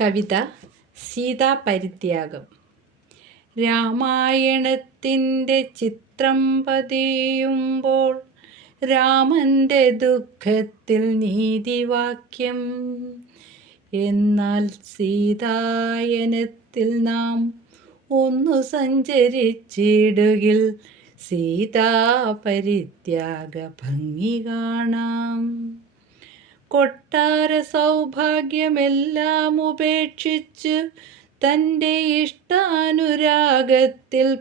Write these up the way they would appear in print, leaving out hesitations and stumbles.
കവിത സീതാപരിത്യാഗം. രാമായണത്തിൻ്റെ ചിത്രം പതിയുമ്പോൾ രാമൻ്റെ ദുഃഖത്തിൽ നീതിവാക്യം. എന്നാൽ സീതായനത്തിൽ നാം ഒന്നു സഞ്ചരിച്ചിടുകിൽ സീതാപരിത്യാഗ ഭംഗി കാണാം. കൊട്ടാര സൗഭാഗ്യമെല്ലാം ഉപേക്ഷിച്ച് തൻ്റെ ഇഷ്ടാനുരാഗത്തിൽ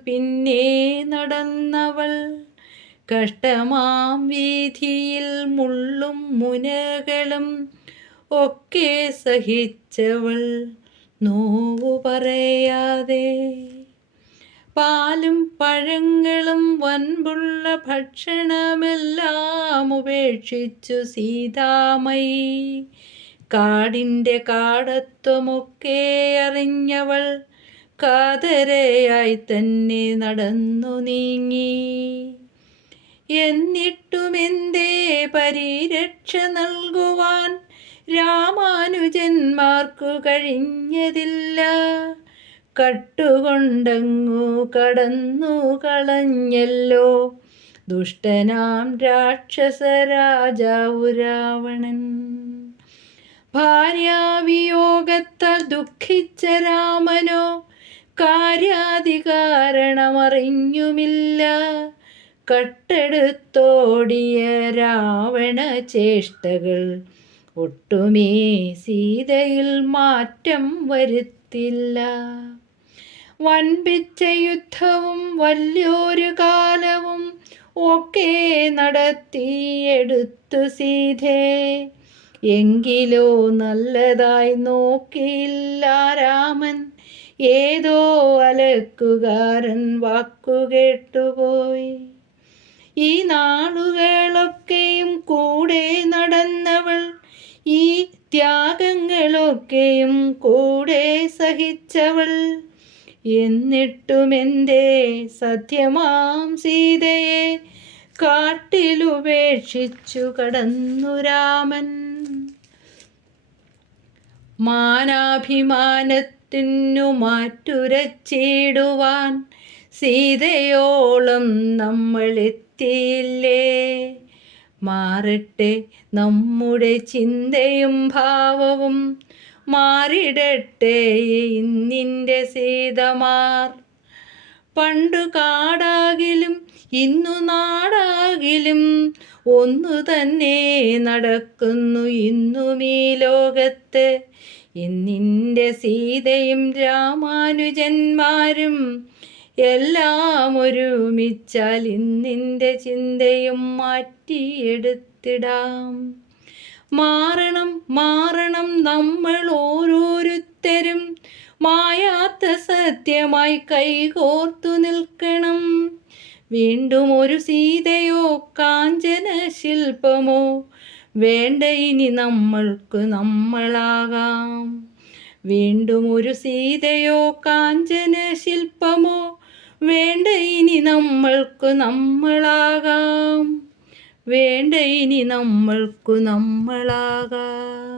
പിന്നെ നടന്നവൾ, കഷ്ടമാം വീഥിയിൽ മുള്ളും മുനകളും ഒക്കെ സഹിച്ചവൾ നോവു പറയാതെ. പാലും പഴങ്ങളും വൻപുള്ള ഭക്ഷണമെല്ലാം ഉപേക്ഷിച്ചു സീതാമയി. കാടിൻ്റെ കാടത്വമൊക്കെ അറിഞ്ഞവൾ കാതരയായി തന്നെ നടന്നു നീങ്ങി. എന്നിട്ടുമെന്തേ പരിരക്ഷ നൽകുവാൻ രാമാനുജന്മാർക്കു കഴിഞ്ഞതില്ല. കട്ടുകൊണ്ടങ്ങു കടന്നു കളഞ്ഞല്ലോ ദുഷ്ടനാം രാക്ഷസരാജാവു രാവണൻ. ഭാര്യാവിയോഗത്താൽ ദുഃഖിച്ച രാമനോ കാര്യാധികാരണമറിഞ്ഞുമില്ല. കട്ടെടുത്തോടിയ രാവണ ചേഷ്ടകൾ ഒട്ടുമേ സീതയിൽ മാറ്റം വരുത്തില്ല. വൻപിച്ച യുദ്ധവും വലിയൊരു കാലവും ഒക്കെ നടത്തിയെടുത്തു സീതേ. എങ്കിലോ നല്ലതായി നോക്കിയില്ല രാമൻ, ഏതോ അലക്കുകാരൻ വാക്കുകേട്ടുപോയി. ഈ നാളുകളൊക്കെയും കൂടെ നടന്നവൾ, ഈ ത്യാഗങ്ങളൊക്കെയും കൂടെ സഹിച്ചവൾ. എന്നിട്ടുമെന്തേ സത്യമാം സീതയെ കാട്ടിലുപേക്ഷിച്ചു കടന്നു രാമൻ. മാനാഭിമാനത്തിനു മാറ്റുരച്ചിടുവാൻ സീതയോളം നമ്മൾ എത്തിയില്ലേ. മാറട്ടെ നമ്മുടെ ചിന്തയും ഭാവവും, മാറിടട്ടെ ഇന്നിൻ്റെ സീതമാർ. പണ്ടു കാടാകിലും ഇന്നു നാടാകിലും ഒന്നു തന്നെ നടക്കുന്നു ഇന്നും ഈ ലോകത്ത്. ഇന്നിൻ്റെ സീതയും രാമാനുജന്മാരും എല്ലാം ഒരുമിച്ചാൽ ഇന്നിൻ്റെ ചിന്തയും മാറ്റിയെടുത്തിടാം. മാറണം മാറണം നമ്മൾ ഓരോരുത്തരും, മായാത്ത സത്യമായി കൈകോർത്തു നിൽക്കണം. വീണ്ടും ഒരു സീതയോ കാഞ്ചന ശില്പമോ വേണ്ട, ഇനി നമ്മൾക്ക് നമ്മളാകാം. വീണ്ടും ഒരു സീതയോ കാഞ്ചന ശില്പമോ വേണ്ട, ഇനി നമ്മൾക്ക് നമ്മളാകാം. വേണ്ട, ഇനി നമ്മൾക്കു നമ്മളാകാം.